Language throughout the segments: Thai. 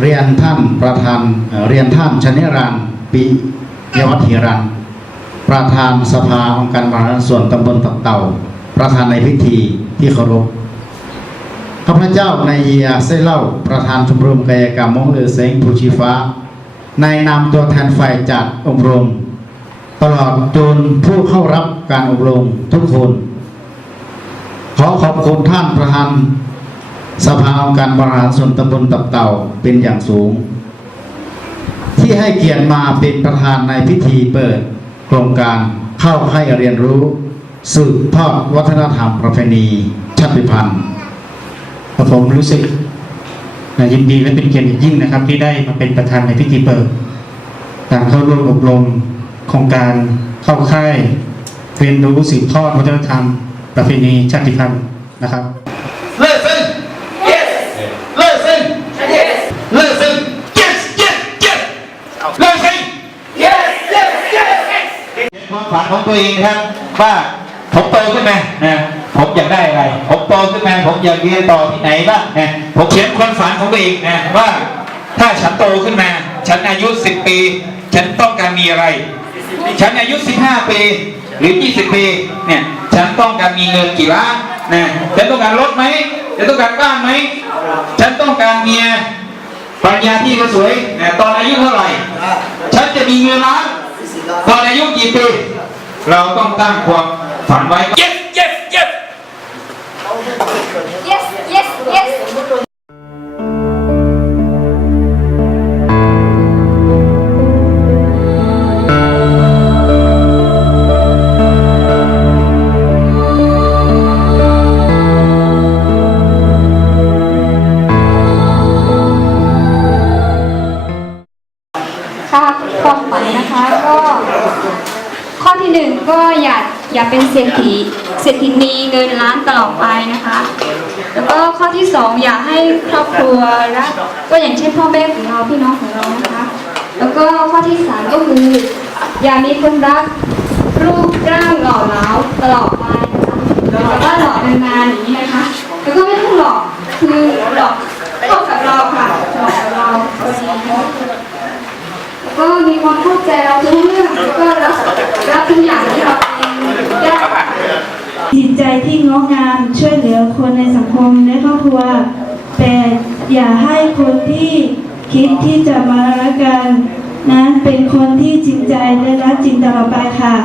เรียนท่านประธานเรียนท่านชนิรันต์ปิยวัฒน์หิรันต์ประธานสภาองค์การบริหารส่วนตำบลตับเต่าประธานในพิธีที่เคารพข้าพเจ้านายเยียเซเล่าประธานชมรมกายกรรมมงเลือเซงภูชีฟ้าในนามตัวแทนฝ่ายจัดอบรมตลอดจนผู้เข้ารับการอบรมทุกคนขอขอบคุณท่านประธานสภาองค์การบริหารส่วนตำบลตับเต่าเป็นอย่างสูงที่ให้เกียรติมาเป็นประธานในพิธีเปิดโครงการเข้าให้เรียนรู้สืบทอดวัฒนธรรมประเพณีชาติพันธุ์ผมรู้สึกยินดีและเป็นเกียรติยิ่งนะครับที่ได้มาเป็นประธานในพิธีเปิดการเข้าร่วมอบรมโครงการเข้าค่ายเรียนรู้สืบทอดวัฒนธรรมประเพณีชาติพันธุ์นะครับเลิกซึ่ง yes เลิกซึ่ง yes เลิกซึ่ง yes yes yes เลิกซึ่ง yes yes yes ความฝันของตัวเองครับว่าผมโตขึ้นมาผมอยากได้อะไรผมโตขึ้นมาผมอยากเรียนต่อที่ไหนบ้างผมเขียนความฝันของตัวเองว่าถ้าฉันโตขึ้นมาฉันอายุ10 ปีฉันต้องการมีอะไรฉันอายุ15 ปีหรือ20 ปีเนี่ยฉันต้องการมีเงินกี่ล้านฉันต้องการรถไหมฉันต้องการบ้านไหมฉันต้องการเมียปัญญาที่สวยตอนอายุเท่าไหร่ฉันจะมีเงินล้านตอนอายุกี่ปีเราต้องตั้งความฝันไว้ yes yes yes yes yes yes ค่ะความฝันนะคะก็ข้อที่หนึ่งก็อย่าเป็นเศรษฐีนีเงินล้านตลอดไปนะคะแล้วก็ข้อที่สองอย่าให้ครอบครัวรักก็อย่างเช่นพ่อแม่ของเราพี่น้องของเรานะคะแล้วก็ข้อที่สามก็คืออย่ามีคนรักรูปร่างหล่อเหลาตลอดไปนะคะแล้วก็หล่อนานๆอย่างนี้นะคะแล้วก็ไม่ต้องหล่อคือหล่อเข้ากับเราค่ะหล่อกับเราพอดีแล้วก็มีความเข้าใจเราทุกเรื่องแล้วก็รับทุกอย่างที่เราเป็นได้จิตใจที่งดงามช่วยเหลือคนในสังคมและครอบครัวแต่อย่าให้คนที่คิดที่จะมารักกันนั้นเป็นคนที่จริงใจและรักจริงตลอดไปค่ะ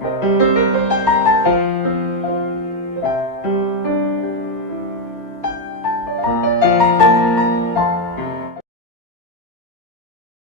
7